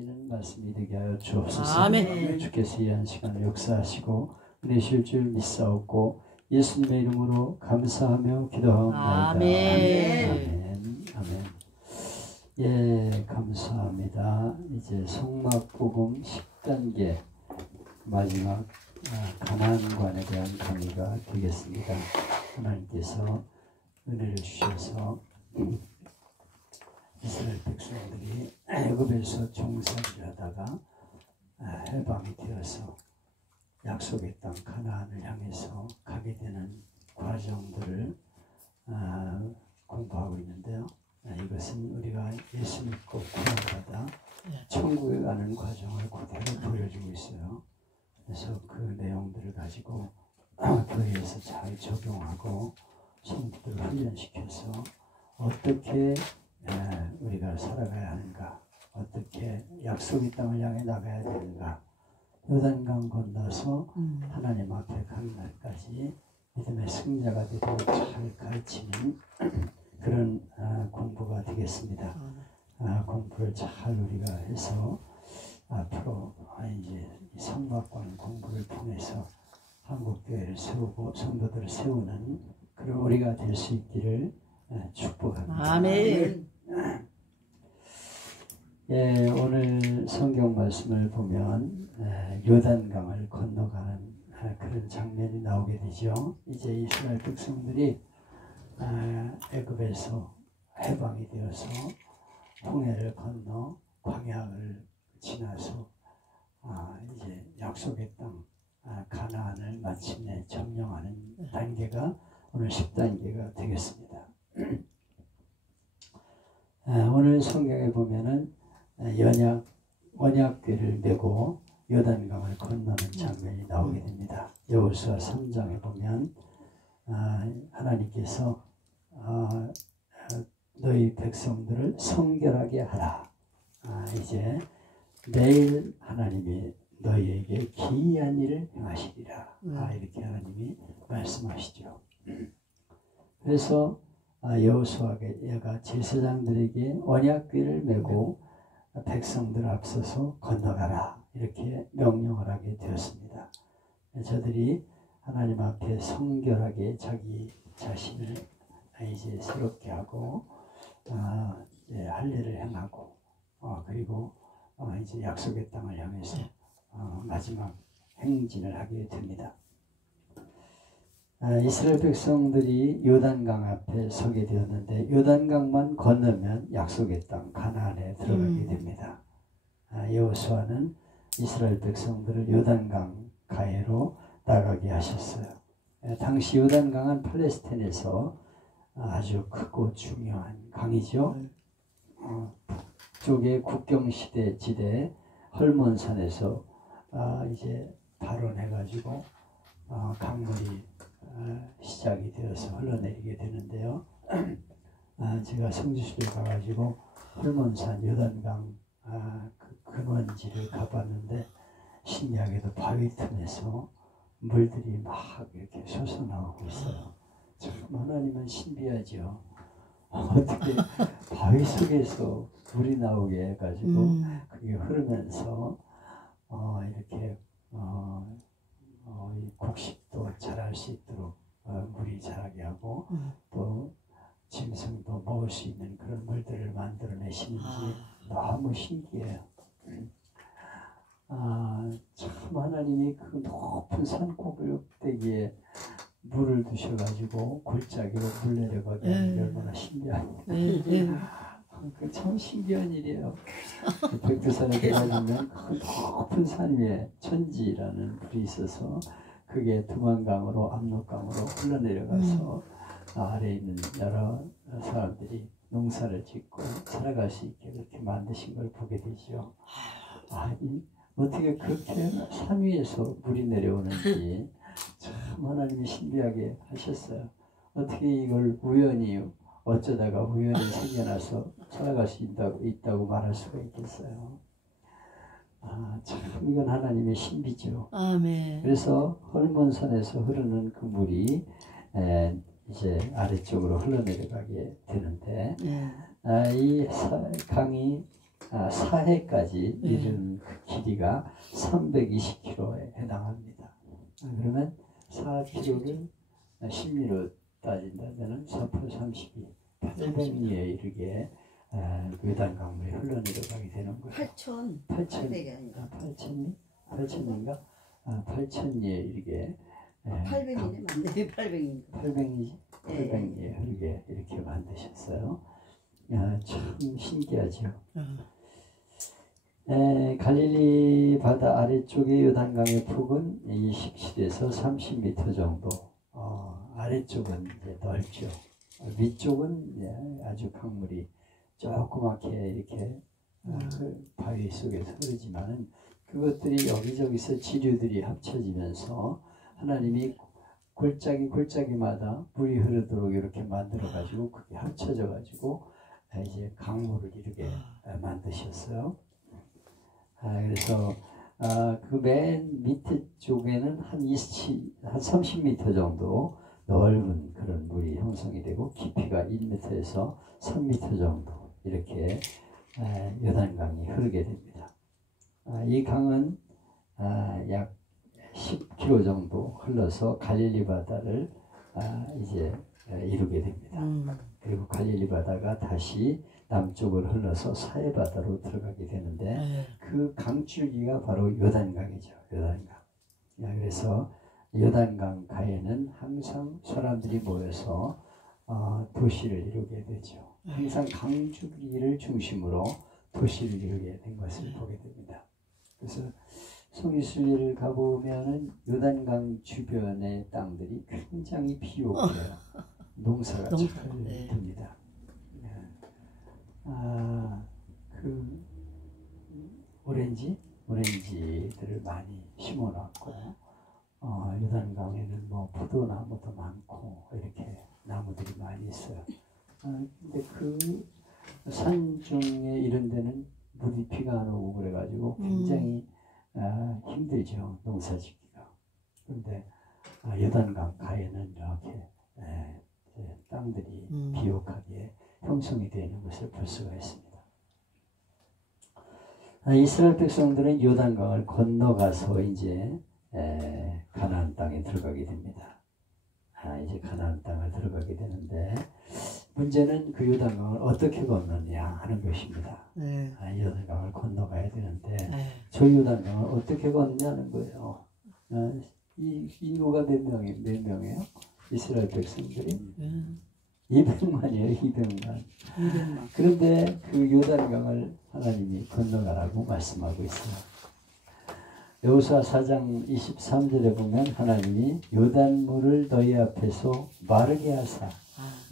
살리는 말씀이 되게 하여 주옵소서. 아멘. 주께서 이 한 시간을 역사하시고 은혜실 줄 믿사옵고 예수님의 이름으로 감사하며 기도하옵나이다. 아멘. 아멘. 아멘. 예, 감사합니다. 이제 성막복음 10단계 마지막 가나안관에 대한 강의가 되겠습니다. 하나님께서 은혜를 주셔서 이스라엘 백성들이 애굽에서 종살이를 하다가 해방이 되어서 약속의 땅 가나안을 향해서 가게 되는 과정들을 공부하고 있는데요. 이것은 우리가 예수 믿고 구원받아 천국에 가는 과정을 그대로 보여주고 있어요. 그래서 그 내용들을 가지고 교회에서 잘 적용하고 성도들을 훈련시켜서 어떻게 우리가 살아가야 하는가, 어떻게 약속의 땅을 향해 나가야 되는가, 요단강 건너서 하나님 앞에 가는 날까지 믿음의 승자가 되도록 잘 가르치는 그런 공부가 되겠습니다. 공부를 잘 우리가 해서 앞으로 이제 성막관 공부를 통해서 한국교회를 세우고 성도들을 세우는 그런 우리가 될 수 있기를 축복합니다. 아멘. 예, 오늘 성경 말씀을 보면 요단강을 건너가는 그런 장면이 나오게 되죠. 이제 이스라엘 백성들이 애굽에서 해방이 되어서 홍해를 건너 광야를 지나서 이제 약속의 땅 가나안을 마침내 점령하는 단계가 오늘 10단계가 되겠습니다. 오늘 성경에 보면은 언약궤를 메고 요단강을 건너는 장면이 나오게 됩니다. 여호수아 3장에 보면 하나님께서 너희 백성들을 성결하게 하라. 이제 내일 하나님이 너희에게 기이한 일을 행하시리라. 이렇게 하나님이 말씀하시죠. 그래서 여호수아가 제사장들에게 언약궤를 메고 백성들 앞서서 건너가라 이렇게 명령을 하게 되었습니다. 저들이 하나님 앞에 성결하게 자기 자신을 이제 새롭게 하고 할례를 행하고 그리고 이제 약속의 땅을 향해서 마지막 행진을 하게 됩니다. 이스라엘 백성들이 요단강 앞에 서게 되었는데 요단강만 건너면 약속의 땅 가나안에 들어가게 됩니다. 여호수아는 이스라엘 백성들을 요단강 가해로 나가게 하셨어요. 당시 요단강은 팔레스타인에서 아주 크고 중요한 강이죠. 북쪽의 국경시대 지대 헐몬산에서 이제 발원해가지고 강물이 시작이 되어서 흘러내리게 되는데요. 제가 성지순례 가가지고 헐몬산 요단강 그 근원지를 가봤는데 신기하게도 바위 틈에서 물들이 막 이렇게 솟아나오고 있어요. 참 하나님은 신비하죠. 어떻게 바위 속에서 물이 나오게 해가지고 그게 흐르면서 이렇게 이 곡식도 자랄 수 있도록 물이 자라게 하고 또 짐승도 먹을 수 있는 그런 물들을 만들어내시는지 너무 신기해요. 참 하나님이 그 높은 산 꼭대기에 물을 두셔가지고 골짜기로 물 내려가게 하는 게 얼마나 신기합니까? 그 참 신기한 일이에요. 백두산에 들어가면 그 높은 산 위에 천지라는 불이 있어서 그게 두만강으로 압록강으로 흘러내려가서 아래에 있는 여러 사람들이 농사를 짓고 살아갈 수 있게 그렇게 만드신 걸 보게 되죠. 어떻게 그렇게 산 위에서 물이 내려오는지 참 하나님이 신비하게 하셨어요. 어떻게 이걸 우연히 어쩌다가 우연히 생겨나서 살아갈 수 있다고 말할 수가 있겠어요. 참 이건 하나님의 신비죠. 아멘. 그래서 헐몬산에서 흐르는 그 물이 이제 아래쪽으로 흘러내려가게 되는데 이 강이 사해까지 이른 그 길이가 320km에 해당합니다. 그러면 4km를 10리로 따진다면 4% 32, 800리에 이르게 요단 강물이 흘러내려가게 되는 거예요. 8,800이 아니라 8,000인가? 8,000리에 이르게 800이네, 만들기 800인가? 800리에 흐르게 이렇게 만드셨어요. 참 신기하죠. 갈릴리 바다 아래쪽의 요단강의 폭은 27에서 30m 정도. 아래쪽은 이제 넓죠. 위쪽은 아주 강물이 조그맣게 이렇게 바위 속에서 흐르지만은 그것들이 여기저기서 지류들이 합쳐지면서 하나님이 골짜기마다 물이 흐르도록 이렇게 만들어 가지고 그게 합쳐져 가지고 이제 강물을 이렇게 만드셨어요. 그래서 그 맨 밑에 쪽에는 한 30m 정도 넓은 그런 물이 형성이 되고 깊이가 1m에서 3m 정도 이렇게 요단강이 흐르게 됩니다. 이 강은 약 10km 정도 흘러서 갈릴리 바다를 이제 이루게 됩니다. 그리고 갈릴리 바다가 다시 남쪽을 흘러서 사해 바다로 들어가게 되는데 그 강줄기가 바로 요단강이죠. 요단강. 그래서 요단강 가에는 항상 사람들이 모여서 도시를 이루게 되죠. 항상 강줄기를 중심으로 도시를 이루게 된 것을 보게 됩니다. 그래서 송이순리를 가보면은 요단강 주변의 땅들이 굉장히 비옥해요. 농사가 잘 됩니다. 그 오렌지들을 많이 심어놨고, 요단강에는 뭐 포도나무도 많고 이렇게 나무들이 많이 있어요. 근데 그 산중에 이런 데는 물이 비가 안 오고 그래가지고 굉장히 힘들죠, 농사짓기가. 그런데 요단강 가에는 이렇게 땅들이 비옥하게 형성이 되는 것을 볼 수가 있습니다. 이스라엘 백성들은 요단강을 건너가서 이제 가나안 땅에 들어가게 됩니다. 이제 가나안 땅을 들어가게 되는데 문제는 그 요단강을 어떻게 건너냐 하는 것입니다. 요단강을 건너가야 되는데 저 요단강을 어떻게 건너냐는 거예요. 이 인구가 몇 명이에요? 이스라엘 백성들이 200만이에요. 200만. 그런데 그 요단강을 하나님이 건너가라고 말씀하고 있어요. 여호수아 4장 23절에 보면 하나님이 요단물을 너희 앞에서 마르게 하사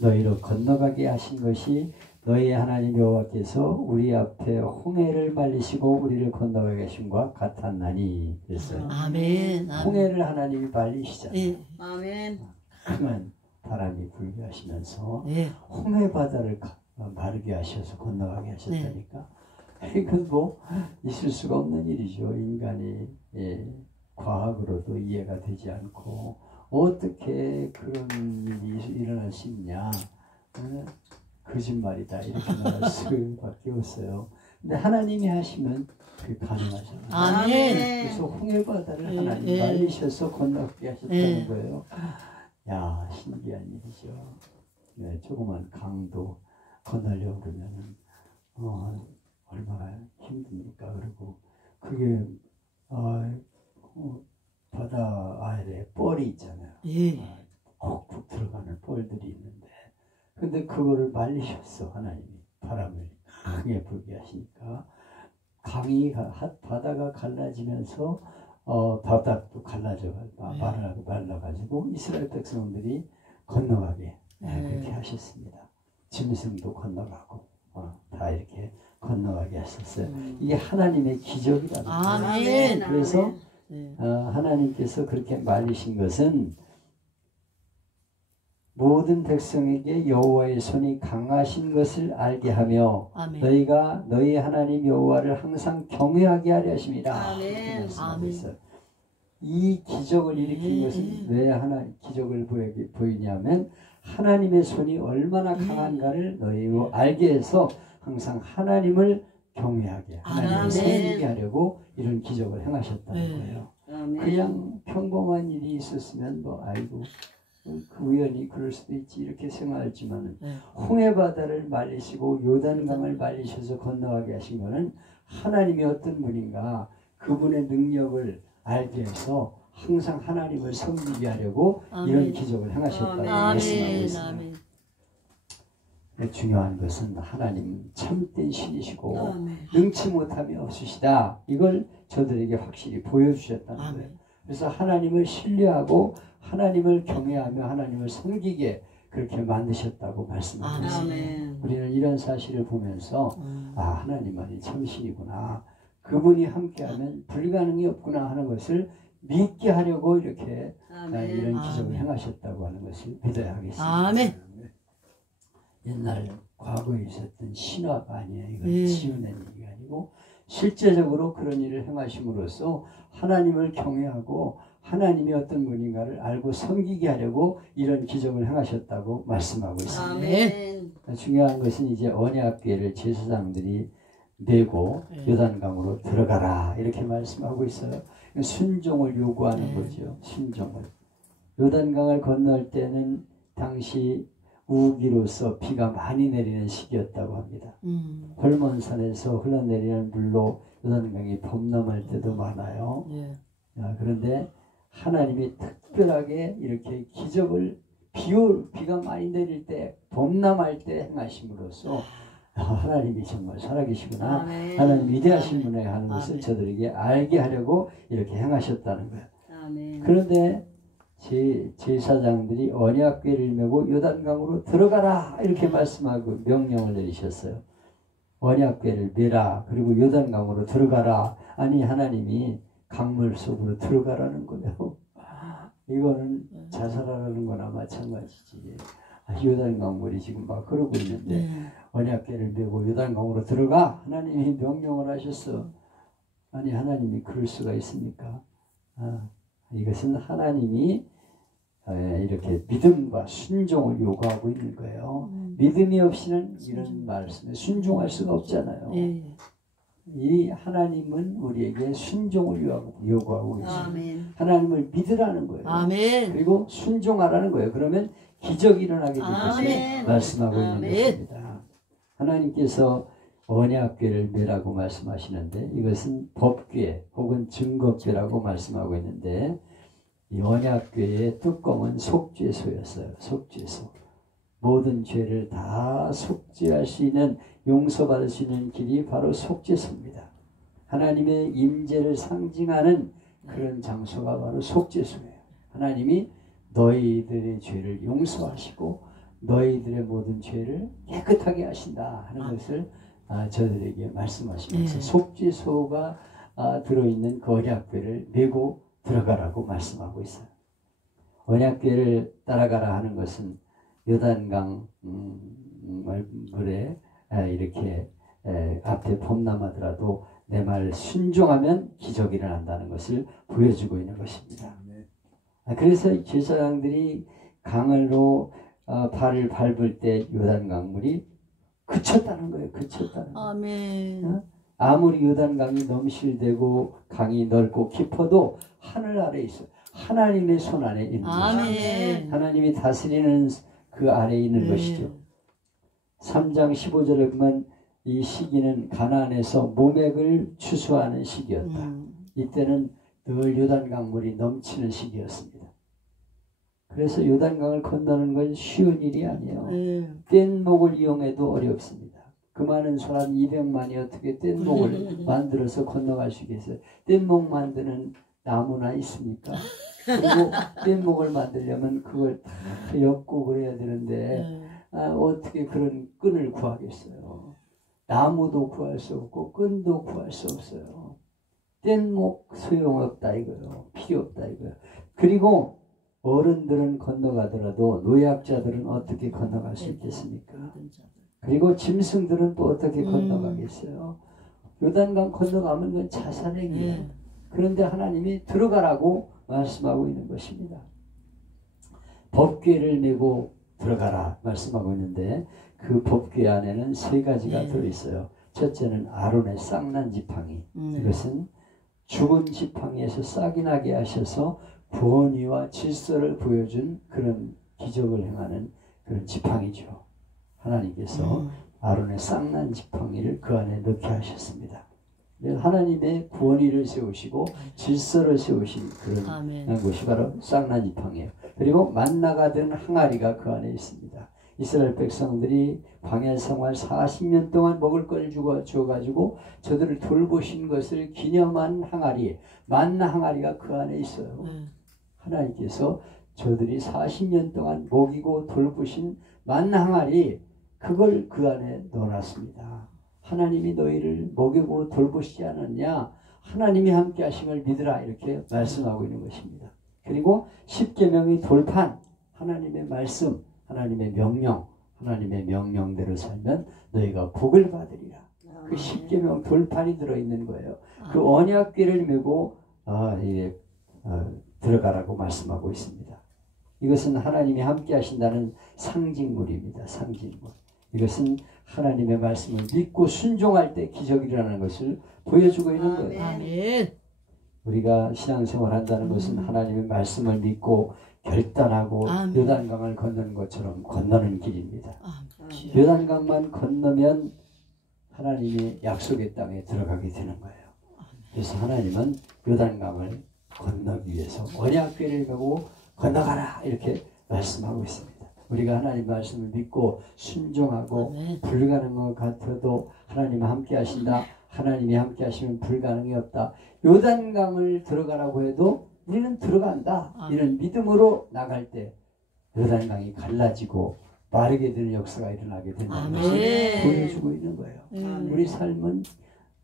너희로 건너가게 하신 것이 너희 하나님 여호와께서 우리 앞에 홍해를 말리시고 우리를 건너가게 하심과 같았나니 그랬어요. 아멘. 홍해를 하나님이 말리시잖아요. 아멘. 강한 바람이 불게 하시면서 홍해 바다를 마르게 하셔서 건너가게 하셨다니까. 이건 뭐 있을 수가 없는 일이죠. 인간이 과학으로도 이해가 되지 않고 어떻게 그런 일이 일어날 수 있냐. 거짓말이다 이렇게 말할 수밖에 없어요. 근데 하나님이 하시면 그게 가능하잖아요. 아멘. 그래서 홍해 바다를 하나님 말리셔서 건너게 하셨다는 거예요. 야, 신기한 일이죠. 조그만 강도 건너려고 그러면은 얼마나 힘듭니까? 그리고 그게 바다 아래 뻘이 있잖아요. 콕콕 들어가는 뻘들이 있는데 근데 그거를 말리셨어. 하나님이 바람을 강하게 불게 하시니까 바다가 갈라지면서 바닥도 갈라져 말라가지고 이스라엘 백성들이 건너가게 그렇게 하셨습니다. 짐승도 건너가고 다 이렇게 건너가게 하셨어요. 이게 하나님의 기적이라는 거예요. 그래서 하나님께서 그렇게 말리신 것은 모든 백성에게 여호와의 손이 강하신 것을 알게 하며 너희가 너희 하나님 여호와를 항상 경외하게 하려 하심이라. 이 기적을 일으킨 것은 왜 하나님 기적을 보이냐면 하나님의 손이 얼마나 강한가를 너희로 알게 해서 항상 하나님을 경외하게 하나님을 아멘. 섬기게 하려고 이런 기적을 행하셨다는 거예요. 아멘. 그냥 평범한 일이 있었으면 뭐 아이고 그 우연히 그럴 수도 있지 이렇게 생각하지만은 홍해 바다를 말리시고 요단강을 말리셔서 건너가게 하신 거는 하나님이 어떤 분인가 그분의 능력을 알게 해서 항상 하나님을 섬기게 하려고 아멘. 이런 기적을 행하셨다고 말씀하고 있습니다. 아멘. 중요한 것은 하나님은 참된 신이시고 아멘. 능치 못함이 없으시다. 이걸 저들에게 확실히 보여주셨다는 아멘. 거예요. 그래서 하나님을 신뢰하고 하나님을 경외하며 하나님을 섬기게 그렇게 만드셨다고 말씀하고 있습니다. 아멘. 우리는 이런 사실을 보면서 아 하나님만이 참신이구나. 그분이 함께하면 불가능이 없구나 하는 것을 믿게 하려고 이렇게 아멘. 이런 기적을 행하셨다고 하는 것을 믿어야 하겠습니다. 아멘. 옛날 과거에 있었던 신화가 아니에요. 이건 지어낸 얘기 아니고 실제적으로 그런 일을 행하심으로써 하나님을 경외하고 하나님이 어떤 분인가를 알고 섬기게 하려고 이런 기적을 행하셨다고 말씀하고 있습니다. 아멘. 중요한 것은 이제 언약궤를 제사장들이 메고 요단강으로 들어가라 이렇게 말씀하고 있어요. 순종을 요구하는 거죠. 순종을. 요단강을 건널 때는 당시 우기로서 비가 많이 내리는 시기였다고 합니다. 헐몬산에서 흘러내리는 물로 요단강이 범람할 때도 많아요. 그런데 하나님이 특별하게 이렇게 기적을 비가 많이 내릴 때 범람할 때 행하심으로써 하나님이 정말 살아계시구나. 아멘. 하나님 위대하신 분에 하는 아멘. 것을 저들에게 알게 하려고 이렇게 행하셨다는 거예요. 아멘. 그런데 제사장들이 언약궤를 메고 요단강으로 들어가라 이렇게 말씀하고 명령을 내리셨어요. 언약궤를 메라 그리고 요단강으로 들어가라. 아니 하나님이 강물 속으로 들어가라는 거예요. 이거는 자살하라는 거나 마찬가지지. 요단강 물이 지금 막 흐르고 있는데 언약궤를 메고 요단강으로 들어가 하나님이 명령을 하셨어. 아니 하나님이 그럴 수가 있습니까? 이것은 하나님이 이렇게 믿음과 순종을 요구하고 있는 거예요. 믿음이 없이는 이런 말씀에 순종할 수가 없잖아요. 이 하나님은 우리에게 순종을 요구하고 계십니다. 아멘. 하나님을 믿으라는 거예요. 아멘. 그리고 순종하라는 거예요. 그러면 기적이 일어나게 될 것을 아멘. 말씀하고 있는 아멘. 것입니다. 하나님께서 언약궤를 메라고 말씀하시는데 이것은 법궤 혹은 증거궤라고 말씀하고 있는데 이 언약궤의 뚜껑은 속죄소였어요. 속죄소. 모든 죄를 다 속죄할 수 있는 용서받을 수 있는 길이 바로 속죄소입니다. 하나님의 임재를 상징하는 그런 장소가 바로 속죄소예요. 하나님이 너희들의 죄를 용서하시고 너희들의 모든 죄를 깨끗하게 하신다 하는 것을 저들에게 말씀하시면서 속죄소가 들어있는 그 언약궤를 메고 들어가라고 말씀하고 있어요. 언약궤를 따라가라 하는 것은 요단강 물에 이렇게 앞에 범람하더라도 내 말 순종하면 기적이 일어난다는 것을 보여주고 있는 것입니다. 그래서 제사장들이 강으로 발을 밟을 때 요단강 물이 그쳤다는 거예요. 그쳤다는 거예요. 아멘. 아무리 요단강이 넘실대고 강이 넓고 깊어도 하늘 아래에 있어요. 하나님의 손 안에 있는 것이죠. 하나님이 다스리는 그 아래에 있는 것이죠. 3장 15절에 보면 이 시기는 가나안에서 모맥을 추수하는 시기였다. 이때는 늘 요단강 물이 넘치는 시기였습니다. 그래서 요단강을 건너는 건 쉬운 일이 아니에요. 뗏목을 이용해도 어렵습니다. 그 많은 사람 200만이 어떻게 뗏목을 만들어서 건너갈 수 있겠어요? 뗏목 만드는 나무나 있습니까? 그리고 뗏목을 만들려면 그걸 다 엮고 그래야 되는데 어떻게 그런 끈을 구하겠어요? 나무도 구할 수 없고 끈도 구할 수 없어요. 뗏목 소용없다 이거요. 필요 없다 이거요. 그리고 어른들은 건너가더라도 노약자들은 어떻게 건너갈 수 있겠습니까? 그리고 짐승들은 또 어떻게 건너가겠어요? 요단강 건너가면 그건 자살행위예요. 그런데 하나님이 들어가라고 말씀하고 있는 것입니다. 법궤를 메고 들어가라 말씀하고 있는데 그 법궤 안에는 3가지가 들어있어요. 첫째는 아론의 쌍난 지팡이. 이것은 죽은 지팡이에서 싹이 나게 하셔서 권위와 질서를 보여준 그런 기적을 행하는 그런 지팡이죠. 하나님께서 아론의 쌍난 지팡이를 그 안에 넣게 하셨습니다. 하나님의 권위를 세우시고 질서를 세우신 그런 것이 바로 쌍난 지팡이에요. 그리고 만나가 든 항아리가 그 안에 있습니다. 이스라엘 백성들이 광야 생활 40년 동안 먹을 걸 주어가지고 저들을 돌보신 것을 기념한 항아리, 만나 항아리가 그 안에 있어요. 하나님께서 저들이 40년 동안 먹이고 돌보신 만나 항아리, 그걸 그 안에 넣어놨습니다. 하나님이 너희를 먹이고 돌보시지 않았냐? 하나님이 함께 하심을 믿으라, 이렇게 말씀하고 있는 것입니다. 그리고 십계명의 돌판, 하나님의 말씀, 하나님의 명령, 하나님의 명령대로 살면 너희가 복을 받으리라. 그 십계명 돌판이 들어있는 거예요. 그 언약궤를 메고 들어가라고 말씀하고 있습니다. 이것은 하나님이 함께 하신다는 상징물입니다. 상징물. 이것은 하나님의 말씀을 믿고 순종할 때 기적이 일어나는 것을 보여주고 있는 거예요. 아멘. 우리가 신앙생활 한다는 것은 하나님의 말씀을 믿고 결단하고 요단강을 건너는 것처럼 건너는 길입니다. 요단강만 건너면 하나님이 약속의 땅에 들어가게 되는 거예요. 그래서 하나님은 요단강을 건너기 위해서 언약궤를 메고 건너가라, 이렇게 말씀하고 있습니다. 우리가 하나님 말씀을 믿고 순종하고 불가능한 것 같아도 하나님은 함께 하신다. 하나님이 함께 하시면 불가능이 없다. 요단강을 들어가라고 해도 우리는 들어간다. 이런 믿음으로 나갈 때 요단강이 갈라지고 마르게 되는 역사가 일어나게 된다는 것을 보여주고 있는 거예요. 우리 삶은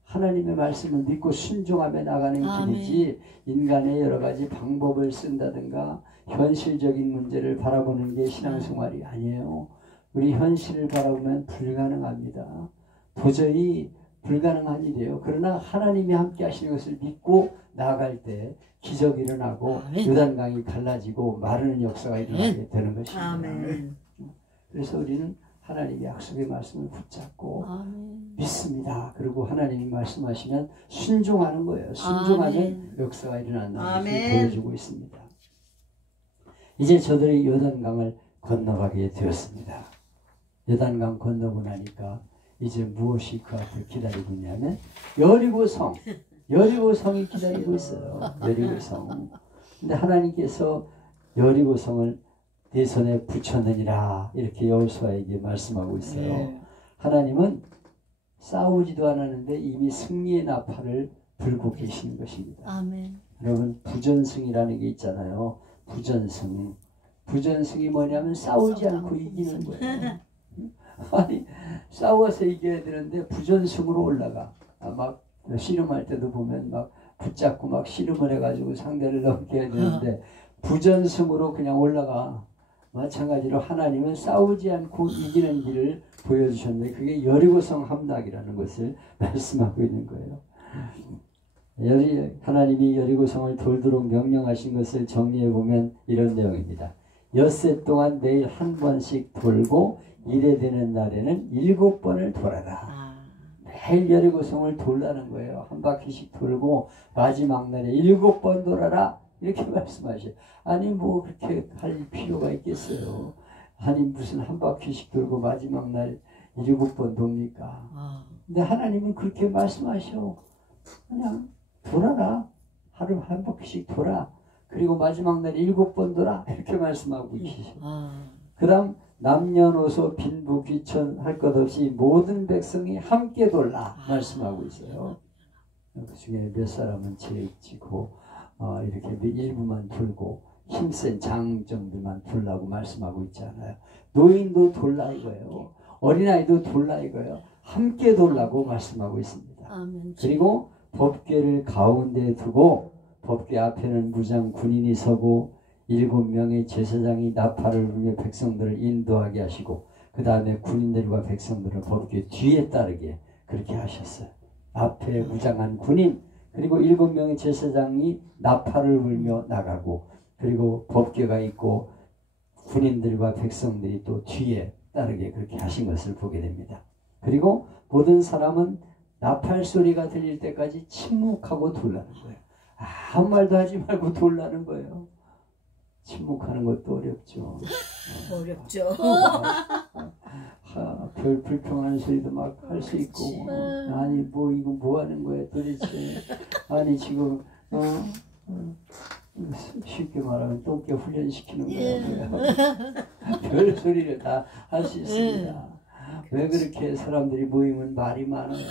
하나님의 말씀을 믿고 순종하며 나가는 길이지 인간의 여러 가지 방법을 쓴다든가 현실적인 문제를 바라보는 게 신앙생활이 아니에요. 우리 현실을 바라보면 불가능합니다. 도저히 불가능한 일이에요. 그러나 하나님이 함께 하시는 것을 믿고 나아갈 때 기적이 일어나고 요단강이 갈라지고 마르는 역사가 일어나게 되는 것입니다. 그래서 우리는 하나님의 약속의 말씀을 붙잡고 믿습니다. 그리고 하나님이 말씀하시면 순종하는 거예요. 순종하면 역사가 일어난다는 것을 보여주고 있습니다. 이제 저들이 요단강을 건너가게 되었습니다. 요단강 건너고 나니까 이제 무엇이 그 앞을 기다리고 있냐면 여리고성이 기다리고 있어요. 여리고성. 근데 하나님께서 여리고성을 내 손에 붙였느니라, 이렇게 여호수아에게 말씀하고 있어요. 하나님은 싸우지도 않았는데 이미 승리의 나팔을 불고 계시는 것입니다. 여러분, 부전승이라는 게 있잖아요. 부전승이 뭐냐면 싸우지 않고 이기는 거예요. 아니, 싸워서 이겨야 되는데 부전승으로 올라가. 막 씨름할 때도 보면 막 붙잡고 막 씨름을 해가지고 상대를 넘겨야 되는데 부전승으로 그냥 올라가. 마찬가지로 하나님은 싸우지 않고 이기는 길을 보여주셨는데 그게 여리고성 함락이라는 것을 말씀하고 있는 거예요. 하나님이 여리고성을 돌도록 명령하신 것을 정리해 보면 이런 내용입니다. 엿새 동안 매일 한 번씩 돌고 이래 되는 날에는 7번을 돌아라. 매일 여리고성을 돌라는 거예요. 한 바퀴씩 돌고 마지막 날에 7번 돌아라, 이렇게 말씀하셔요. 아니 뭐 그렇게 할 필요가 있겠어요. 아니 무슨 한 바퀴씩 돌고 마지막 날 7번 돕니까? 근데 하나님은 그렇게 말씀하셔. 그냥 돌아라. 하루 한 바퀴씩 돌아. 그리고 마지막 날 7번 돌아. 이렇게 말씀하고 계시죠. 그 다음 남녀노소 빈부 귀천 할 것 없이 모든 백성이 함께 돌라 말씀하고 있어요. 그 중에 몇 사람은 제지고 이렇게 일부만 돌고 힘센 장정들만 돌라고 말씀하고 있잖아요. 노인도 돌라 이거예요. 어린아이도 돌라 이거예요. 함께 돌라고 말씀하고 있습니다. 그리고 법궤를 가운데 두고 법궤 앞에는 무장 군인이 서고 7명의 제사장이 나팔을 불며 백성들을 인도하게 하시고 그 다음에 군인들과 백성들을 법궤 뒤에 따르게 그렇게 하셨어요. 앞에 무장한 군인 그리고 7명의 제사장이 나팔을 불며 나가고 그리고 법궤가 있고 군인들과 백성들이 또 뒤에 따르게 그렇게 하신 것을 보게 됩니다. 그리고 모든 사람은 나팔 소리가 들릴 때까지 침묵하고 돌라는 거예요. 아무 말도 하지 말고 돌라는 거예요. 침묵하는 것도 어렵죠. 어렵죠. 별 불평하는 소리도 막 할 수 있고, 아니 뭐 이거 뭐 하는 거야 도대체. 아니 지금 쉽게 말하면 똥개 훈련시키는 거야. 별 소리를 다 할 수 있습니다. 왜 그렇게 사람들이 모이면 말이 많아요.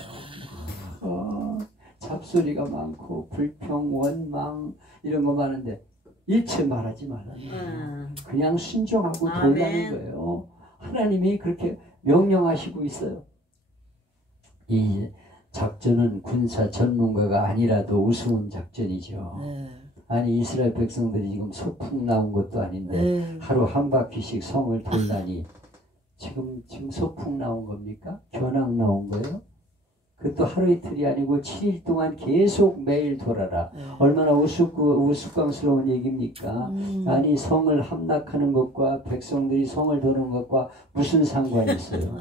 잡소리가 많고 불평, 원망 이런 거 많은데 일체 말하지 말라는 그냥 순종하고 돌라는 거예요. 하나님이 그렇게 명령하시고 있어요. 이 작전은 군사 전문가가 아니라도 우스운 작전이죠. 아니 이스라엘 백성들이 지금 소풍 나온 것도 아닌데 하루 한 바퀴씩 성을 돌다니 지금 소풍 나온 겁니까? 견학 나온 거예요? 그것도 하루 이틀이 아니고 7일 동안 계속 매일 돌아라. 얼마나 우스꽝스러운 얘기입니까? 아니 성을 함락하는 것과 백성들이 성을 도는 것과 무슨 상관이 있어요?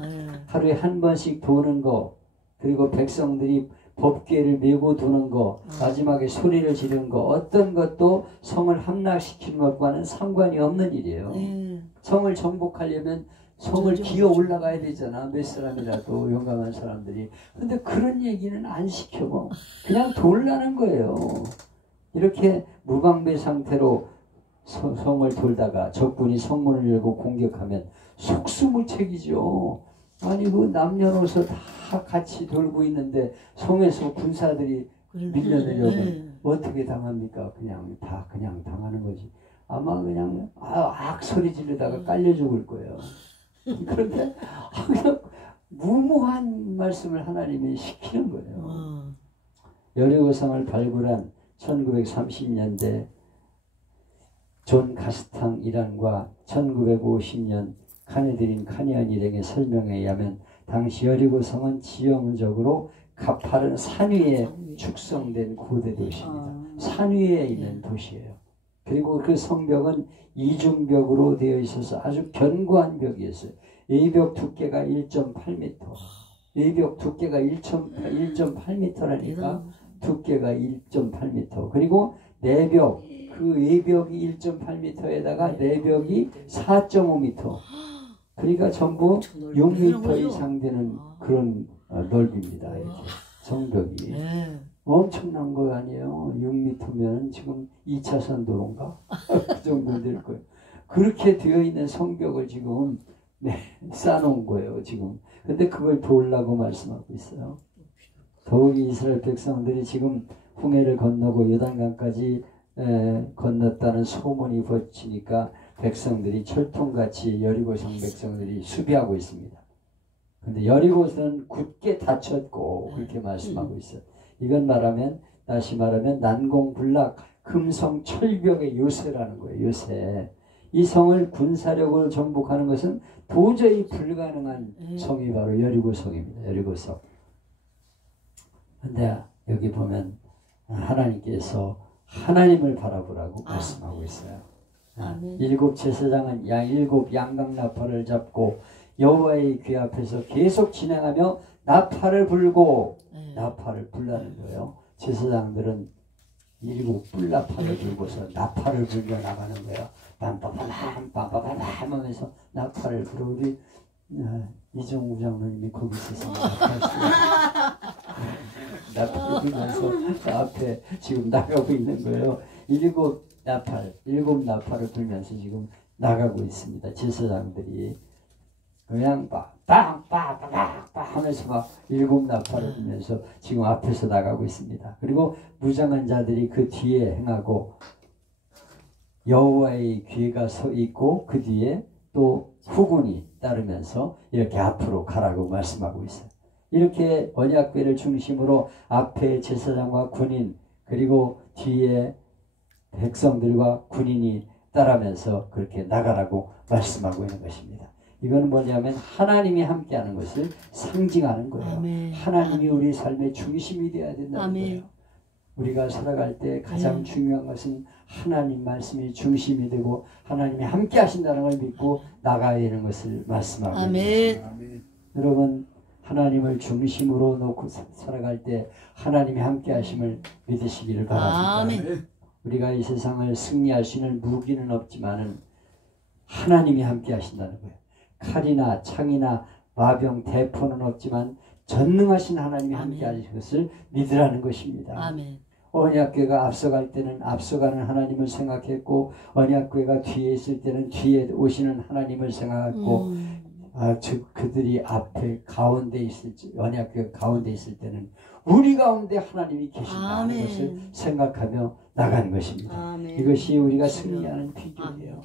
하루에 한 번씩 도는 거, 그리고 백성들이 법궤를 메고 도는 거, 마지막에 소리를 지르는 거, 어떤 것도 성을 함락시키는 것과는 상관이 없는 일이에요. 성을 정복하려면 성을 기어 올라가야 되잖아. 몇 사람이라도 용감한 사람들이. 근데 그런 얘기는 안 시켜고 그냥 돌라는 거예요. 이렇게 무방비 상태로 성을 돌다가 적군이 성문을 열고 공격하면 속수무책이죠. 아니 그 남녀노소 다 같이 돌고 있는데 성에서 군사들이 밀려내려면 어떻게 당합니까? 그냥 다 그냥 당하는 거지. 아마 그냥 악소리 지르다가 깔려 죽을 거예요. 그런데 그냥 무모한 말씀을 하나님이 시키는 거예요. 여리고성을 발굴한 1930년대 존 가스탕 일환과 1950년 카네드린 카니언 일행의 설명에 의하면 당시 여리고성은 지형적으로 가파른 산 위에 축성된 고대 도시입니다. 산 위에 있는 도시예요. 그리고 그 성벽은 이중벽으로 되어 있어서 아주 견고한 벽이었어요. A벽 두께가 1.8m. A벽 두께가 1.8m라니까 두께가 1.8m. 그리고 내벽, 그 A벽이 1.8m에다가 내벽이 4.5m. 그러니까 전부 6m 이상 되는 그런 넓이입니다. 이렇게 성벽이. 엄청난 거 아니에요. 6m면 지금 2차선 도로인가? 그 정도 될 거예요. 그렇게 되어 있는 성벽을 지금 쌓아놓은 거예요. 지금. 근데 그걸 도우려고 말씀하고 있어요. 더욱이 이스라엘 백성들이 지금 홍해를 건너고 요단강까지 건넜다는 소문이 퍼지니까 백성들이 철통같이 여리고성 백성들이 수비하고 있습니다. 근데 여리고성은 굳게 닫혔고 그렇게 말씀하고 있어요. 이건 다시 말하면 난공불락 금성철벽의 요새라는 거예요. 요새. 이 성을 군사력으로 정복하는 것은 도저히 불가능한 성이 바로 여리고성입니다. 여리고성. 근데 여기 보면 하나님께서 하나님을 바라보라고 말씀하고 있어요. 일곱 제사장은 일곱 양강나팔을 잡고 여호와의 귀 앞에서 계속 진행하며 나팔을 불고 나팔을 불라는 거예요. 제사장들은 일곱 뿔나팔을 불고서 나팔을 불며 나가는 거예요. 빰빰빰빰빰빰빰 하면서 나팔을 불어. 우리 이정우 장로님이 거기 있어서 나팔을 불면서 앞에 지금 나가고 있는 거예요. 일곱 나팔을 불면서 지금 나가고 있습니다. 제사장들이 그냥 빵빵빵빵 하면서 막 일곱 나팔을 불면서 지금 앞에서 나가고 있습니다. 그리고 무장한 자들이 그 뒤에 행하고 여호와의 귀가 서 있고 그 뒤에 또 후군이 따르면서 이렇게 앞으로 가라고 말씀하고 있어요. 이렇게 언약궤를 중심으로 앞에 제사장과 군인 그리고 뒤에 백성들과 군인이 따르면서 그렇게 나가라고 말씀하고 있는 것입니다. 이건 뭐냐면 하나님이 함께하는 것을 상징하는 거예요. 아멘. 하나님이 우리 삶의 중심이 되어야 된다는 아멘. 거예요. 우리가 살아갈 때 가장 중요한 것은 하나님 말씀이 중심이 되고 하나님이 함께 하신다는 걸 믿고 나가야 되는 것을 말씀하고 있습니다. 여러분 하나님을 중심으로 놓고 살아갈 때 하나님이 함께 하심을 믿으시기를 바랍니다. 아멘. 우리가 이 세상을 승리할 수 있는 무기는 없지만은 하나님이 함께 하신다는 거예요. 칼이나 창이나 마병 대포는 없지만 전능하신 하나님이 함께 하실 것을 믿으라는 것입니다. 아멘. 언약궤가 앞서갈 때는 앞서가는 하나님을 생각했고, 언약궤가 뒤에 있을 때는 뒤에 오시는 하나님을 생각했고, 그들이 앞에 가운데 있을 언약궤 가운데 있을 때는 우리 가운데 하나님이 계신다는 것을 생각하며 나가는 것입니다. 아멘. 이것이 우리가 승리하는 비결이에요.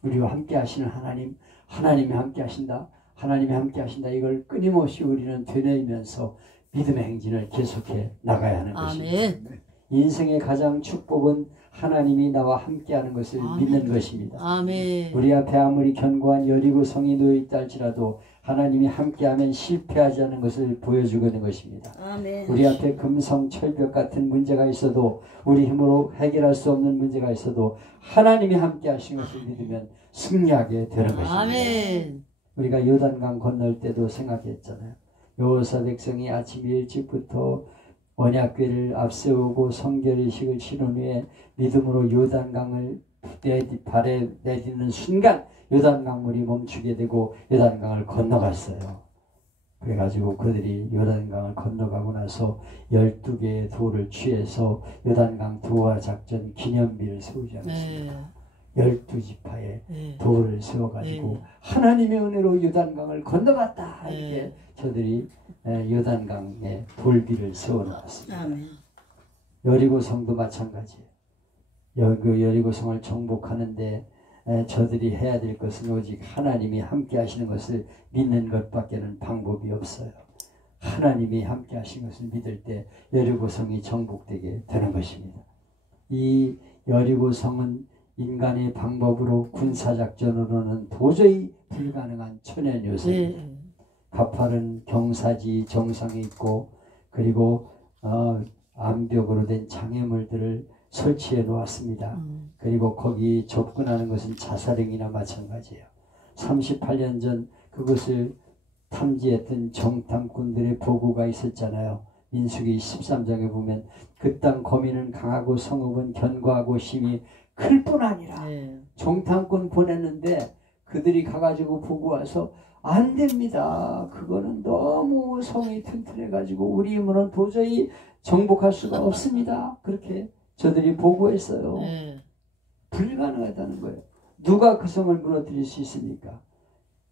우리와 함께 하시는 하나님, 하나님이 함께 하신다, 하나님이 함께 하신다, 이걸 끊임없이 우리는 되뇌이면서 믿음의 행진을 계속해 나가야 하는 것입니다. 인생의 가장 축복은 하나님이 나와 함께하는 것을 믿는 것입니다. 아멘. 우리 앞에 아무리 견고한 여리고성이 놓여있다 할지라도 하나님이 함께하면 실패하지 않는 것을 보여주고 있는 것입니다. 아멘. 우리 앞에 금성철벽 같은 문제가 있어도, 우리 힘으로 해결할 수 없는 문제가 있어도 하나님이 함께하신 것을 믿으면 승리하게 되는 것입니다. 아멘. 우리가 요단강 건널 때도 생각했잖아요. 여호사 백성이 아침 일찍부터 언약궤를 앞세우고 성결의식을 치른 후에 믿음으로 요단강을 발에 내딛는 순간 요단강물이 멈추게 되고 요단강을 건너갔어요. 그래가지고 그들이 요단강을 건너가고 나서 12개의 돌을 취해서 요단강 도하 작전 기념비를 세우지 않았습니다. 12지파의 돌을 세워가지고 하나님의 은혜로 요단강을 건너갔다, 이렇게 저들이 요단강에 돌비를 세워놓았습니다. 여리고성도 마찬가지예요. 그 여리고성을 정복하는데 저들이 해야 될 것은 오직 하나님이 함께 하시는 것을 믿는 것밖에는 방법이 없어요. 하나님이 함께 하시는 것을 믿을 때 여리고성이 정복되게 되는 것입니다. 이 여리고성은 인간의 방법으로 군사작전으로는 도저히 불가능한 천연요새입니다. 가파른 경사지 정상에 있고, 그리고 암벽으로 된 장애물들을 설치해 놓았습니다. 그리고 거기 접근하는 것은 자살행위나 마찬가지예요. 38년 전 그것을 탐지했던 정탐꾼들의 보고가 있었잖아요. 민수기 13장에 보면 그 땅 거민은 강하고 성읍은 견고하고 힘이 클 뿐 아니라, 정탐꾼 보냈는데 그들이 가가지고 보고 와서 안 됩니다. 그거는 너무 성이 튼튼해가지고 우리 힘으로는 도저히 정복할 수가 없습니다. 그렇게 저들이 보고했어요. 불가능하다는 거예요. 누가 그 성을 무너뜨릴 수 있습니까?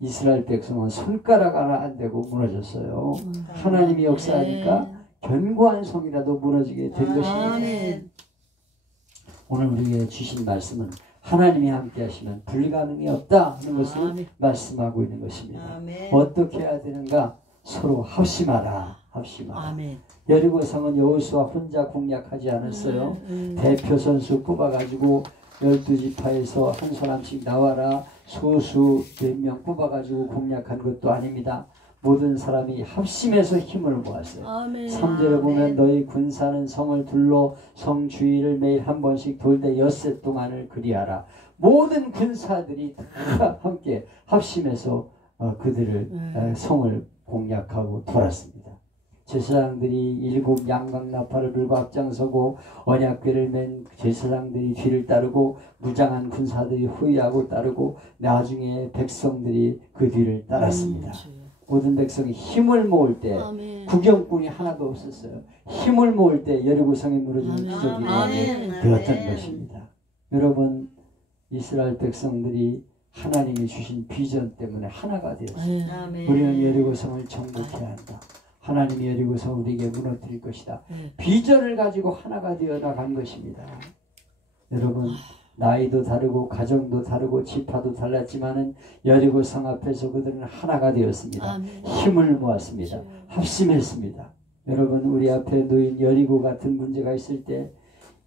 이스라엘 백성은 손가락 하나 안 되고 무너졌어요. 하나님이 역사하니까 견고한 성이라도 무너지게 된 것입니다. 오늘 우리에게 주신 말씀은 하나님이 함께 하시면 불가능이 없다 하는 것을 말씀하고 있는 것입니다. 어떻게 해야 되는가? 서로 합심하라. 합심하라. 여리고성은 여호수아 혼자 공략하지 않았어요. 대표 선수 뽑아가지고 12지파에서 한 사람씩 나와라, 소수 몇 명 뽑아가지고 공략한 것도 아닙니다. 모든 사람이 합심해서 힘을 모았어요. 3절에 보면 너희 군사는 성을 둘러 성 주위를 매일 한 번씩 돌되 엿새 동안을 그리하라. 모든 군사들이 다 함께 합심해서 그들을 성을 공략하고 돌았습니다. 제사장들이 7 양강나팔을 불고 앞장서고 언약궤를 맨 제사장들이 뒤를 따르고 무장한 군사들이 후위하고 따르고 나중에 백성들이 그 뒤를 따랐습니다. 모든 백성이 힘을 모을 때 구경꾼이 하나도 없었어요. 힘을 모을 때 여리고성이 무너지는 기적이 되었던 것입니다. 여러분, 이스라엘 백성들이 하나님이 주신 비전 때문에 하나가 되었어요. 우리는 여리고성을 정복해야 한다. 하나님이 여리고성 우리에게 무너뜨릴 것이다. 비전을 가지고 하나가 되어 나간 것입니다. 여러분, 나이도 다르고 가정도 다르고 지파도 달랐지만은 여리고성 앞에서 그들은 하나가 되었습니다. 힘을 모았습니다. 합심했습니다. 여러분, 우리 앞에 놓인 여리고 같은 문제가 있을 때,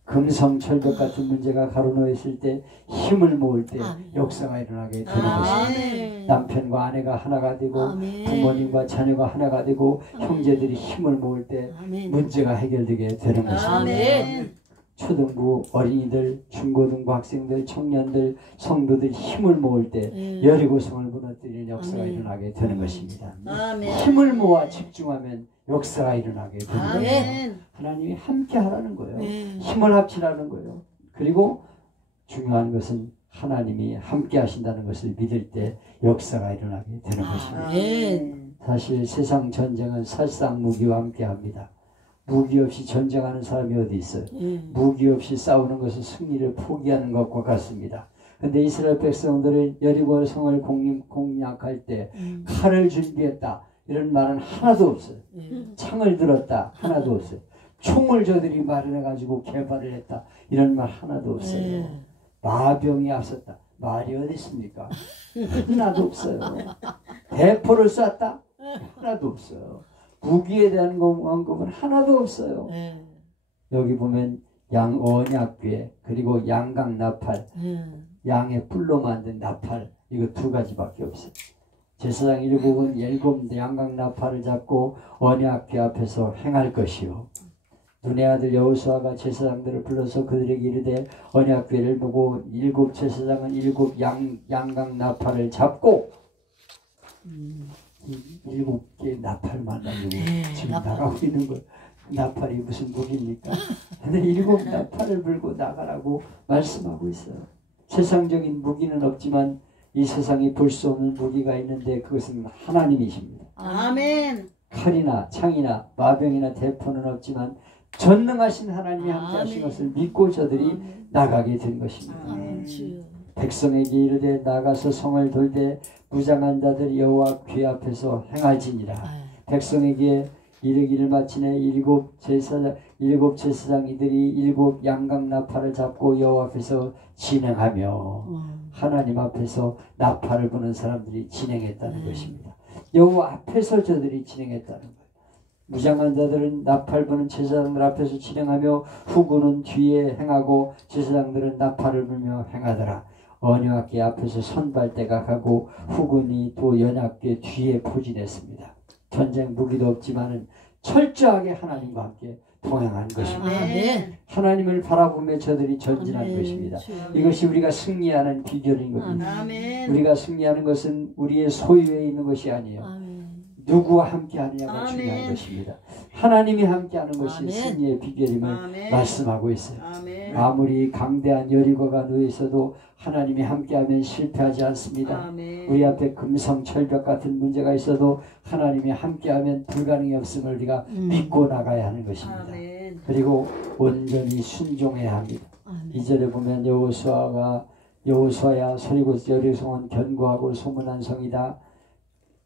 금성철벽 같은 문제가 가로놓여 있을 때 힘을 모을 때 역사가 일어나게 되는 것입니다. 남편과 아내가 하나가 되고 부모님과 자녀가 하나가 되고 형제들이 힘을 모을 때 문제가 해결되게 되는 것입니다. 초등부 어린이들, 중고등부 학생들, 청년들, 성도들 힘을 모을 때 여리고성을 무너뜨리는 역사가 일어나게 되는 것입니다. 아멘. 힘을 모아 집중하면 역사가 일어나게 되는 거예요. 아멘. 하나님이 함께 하라는 거예요. 힘을 합치라는 거예요. 그리고 중요한 것은 하나님이 함께 하신다는 것을 믿을 때 역사가 일어나게 되는 것입니다. 아멘. 사실 세상 전쟁은 살상 무기와 함께 합니다. 무기 없이 전쟁하는 사람이 어디 있어요? 무기 없이 싸우는 것은 승리를 포기하는 것과 같습니다. 근데 이스라엘 백성들은 여리고 성을 공략할 때 칼을 준비했다 이런 말은 하나도 없어요. 창을 들었다 하나도 없어요. 총을 저들이 마련해 가지고 개발을 했다 이런 말 하나도 없어요. 마병이 앞섰다 말이 어디 있습니까? 하나도 없어요. 대포를 쐈다 하나도 없어요. 무기에 대한 언급은 하나도 없어요. 여기 보면 언약궤 그리고 양각 나팔 양의 뿔로 만든 나팔 이거 두 가지밖에 없어요. 제사장 일곱은 양각 나팔을 잡고 언약궤 앞에서 행할 것이요. 눈의 아들 여호수아가 제사장들을 불러서 그들에게 이르되 언약궤를 보고 일곱 제사장은 일곱 양각 나팔을 잡고 일곱 개 나팔만 가지고 지금 나가고 있는 거 나팔이 무슨 무기입니까? 근데 일곱 나팔을 불고 나가라고 말씀하고 있어요. 세상적인 무기는 없지만 이 세상이 볼 수 없는 무기가 있는데 그것은 하나님이십니다. 아멘. 칼이나 창이나 마병이나 대포는 없지만 전능하신 하나님이 함께 하신 것을 믿고 저들이 나가게 된 것입니다. 백성에게 이르되 나가서 성을 돌되 무장한 자들 여호와 귀 앞에서 행할지니라. 백성에게 이르기를 마치네 일곱 제사장 이들이 일곱 양각 나팔을 잡고 여호와 앞에서 진행하며 하나님 앞에서 나팔을 부는 사람들이 진행했다는 것입니다. 여호와 앞에서 저들이 진행했다는 거예요. 무장한 자들은 나팔 부는 제사장들 앞에서 진행하며 후군은 뒤에 행하고 제사장들은 나팔을 불며 행하더라. 언약궤 앞에서 선발대가 가고 후군이 또 연약궤 뒤에 포진했습니다. 전쟁 무기도 없지만은 철저하게 하나님과 함께 동행한 것입니다. 아멘. 하나님을 바라보며 저들이 전진한 것입니다. 이것이 우리가 승리하는 비결인 겁니다. 아멘. 우리가 승리하는 것은 우리의 소유에 있는 것이 아니에요. 누구와 함께 하느냐가 중요한 것입니다. 하나님이 함께 하는 것이 승리의 비결임을 말씀하고 있어요. 아무리 강대한 여리고가 놓여 있어도 하나님이 함께하면 실패하지 않습니다. 우리 앞에 금성철벽 같은 문제가 있어도 하나님이 함께하면 불가능이 없음을 우리가 믿고 나가야 하는 것입니다. 그리고 온전히 순종해야 합니다. 2절에 보면 여호수아야 서리고 여리고성은 견고하고 소문난 성이다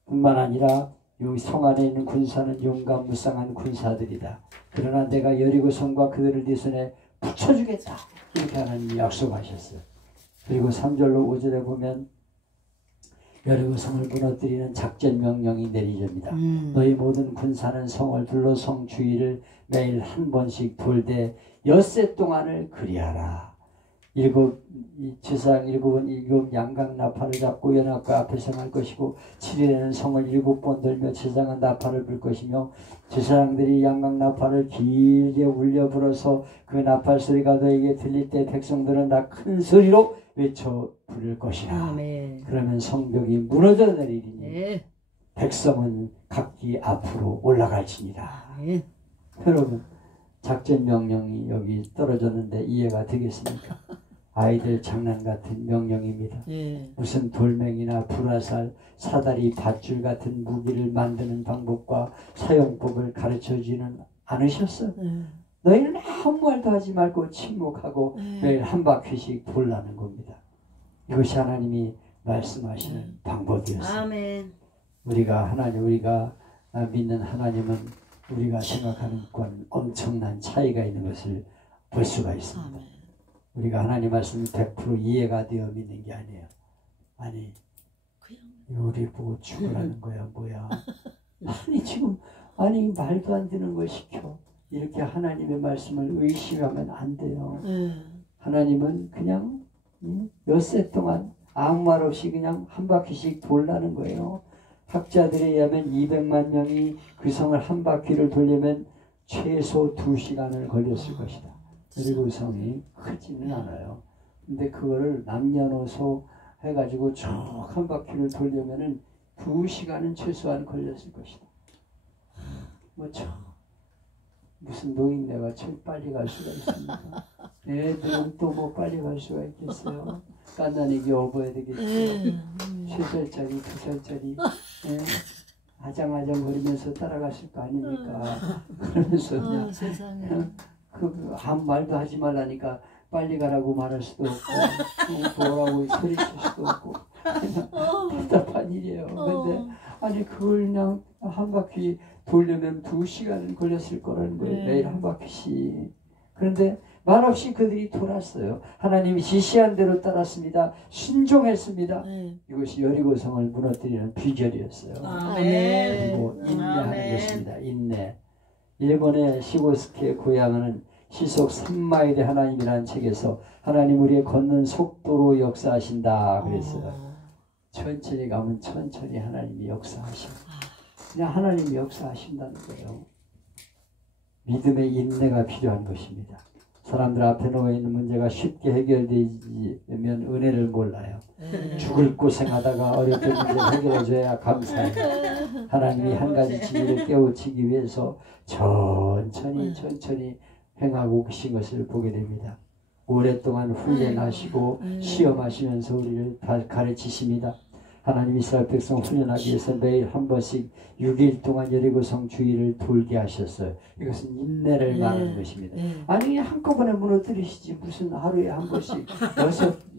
뿐만 아니라 이 성 안에 있는 군사는 용감무쌍한 군사들이다. 그러나 내가 여리고성과 그들을 네 손에 붙여주겠다. 이렇게 하나님이 약속하셨어요. 그리고 3절로 5절에 보면 여리고성을 무너뜨리는 작전 명령이 내리집니다. 너희 모든 군사는 성을 둘러 성 주위를 매일 한 번씩 돌되 엿새 동안을 그리하라. 제사장 일곱은 일곱 양각 나팔을 잡고 연합과 앞에 성할 것이고 7일에는 성을 7번 돌며 제사장은 나팔을 불 것이며 제사장들이 양각 나팔을 길게 울려 불어서 그 나팔 소리가 너에게 들릴 때 백성들은 다 큰 소리로 외쳐 부를 것이라. 아멘. 그러면 성벽이 무너져 내리리니 백성은 각기 앞으로 올라갈지니라. 아멘. 여러분 작전 명령이 여기 떨어졌는데 이해가 되겠습니까? 아이들 장난 같은 명령입니다. 무슨 돌멩이나 불화살, 사다리, 밧줄 같은 무기를 만드는 방법과 사용법을 가르쳐주지는 않으셨어요. 너희는 아무 말도 하지 말고 침묵하고 매일 한 바퀴씩 돌라는 겁니다. 이것이 하나님이 말씀하시는 방법이었어요. 아멘. 우리가 믿는 하나님은 우리가 생각하는 것과는 엄청난 차이가 있는 것을 볼 수가 있습니다. 아멘. 우리가 하나님 말씀을 100% 이해가 되어 믿는 게 아니에요. 아니 우리 보고 죽으라는 거야 뭐야. 아니 말도 안 되는 걸 시켜. 이렇게 하나님의 말씀을 의심하면 안 돼요. 하나님은 그냥 엿새 동안 아무 말 없이 그냥 한 바퀴씩 돌라는 거예요. 학자들에 의하면 200만 명이 그 성을 한 바퀴를 돌려면 최소 2시간을 걸렸을 것이다. 여리고성이 크지는 않아요. 근데 그거를 남녀노소 해가지고 쭉 한 바퀴를 돌려면은 2시간은 최소한 걸렸을 것이다. 뭐 무슨 노인네가 제일 빨리 갈 수가 있습니까? 애들은 또 뭐 빨리 갈 수가 있겠어요? 깐난이기 업어야 되겠죠. 3살짜리, 2살짜리 아장아장 거리면서 따라갔을 거 아닙니까? 그러면서 그냥 아무 말도 하지 말라니까 빨리 가라고 말할 수도 없고 뭐라고 소리칠 수도 없고 그냥 답답한 일이에요. 근데 아니 그걸 그냥 한 바퀴 돌려면 2시간은 걸렸을 거라는 거예요. 매일 한 바퀴씩. 그런데 말없이 그들이 돌았어요. 하나님이 지시한 대로 따랐습니다. 순종했습니다. 이것이 여리고성을 무너뜨리는 비결이었어요. 그리고 인내하는 것입니다. 인내. 일본의 시고스케 고양은 시속 3마일의 하나님이라는 책에서 하나님 우리의 걷는 속도로 역사하신다 그랬어요. 천천히 가면 천천히 하나님이 역사하신다. 그냥 하나님이 역사하신다는 거예요. 믿음의 인내가 필요한 것입니다. 사람들 앞에 놓여있는 문제가 쉽게 해결되면 은혜를 몰라요. 죽을 고생하다가 어렵게 문제를 해결해줘야 감사해요. 하나님이 한 가지 진리를 깨우치기 위해서 천천히 행하고 계신 것을 보게 됩니다. 오랫동안 훈련하시고 시험하시면서 우리를 가르치십니다. 하나님 이스라엘 백성 훈련하기 위해서 매일 한 번씩 6일 동안 여리고성 주위를 돌게 하셨어요. 이것은 인내를 말하는 것입니다. 아니 한꺼번에 무너뜨리시지 무슨 하루에 한 번씩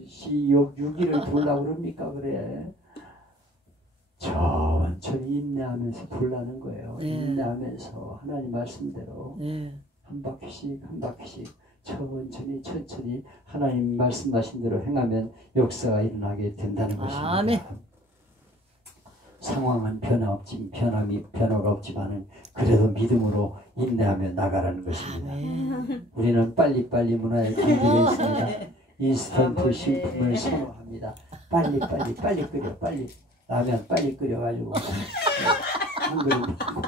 6일을 돌라고 그럽니까? 그래. 천천히 인내하면서 돌라는 거예요. 인내하면서 하나님 말씀대로 한 바퀴씩 천천히 하나님 말씀하신 대로 행하면 역사가 일어나게 된다는 것입니다. 아멘. 상황은 변화가 없지만은 그래도 믿음으로 인내하며 나가라는 것입니다. 우리는 빨리빨리 문화에 길들여 있습니다. 인스턴트 식품을 선호합니다. 빨리 끓여 라면 빨리 끓여가지고 한 그릇 먹고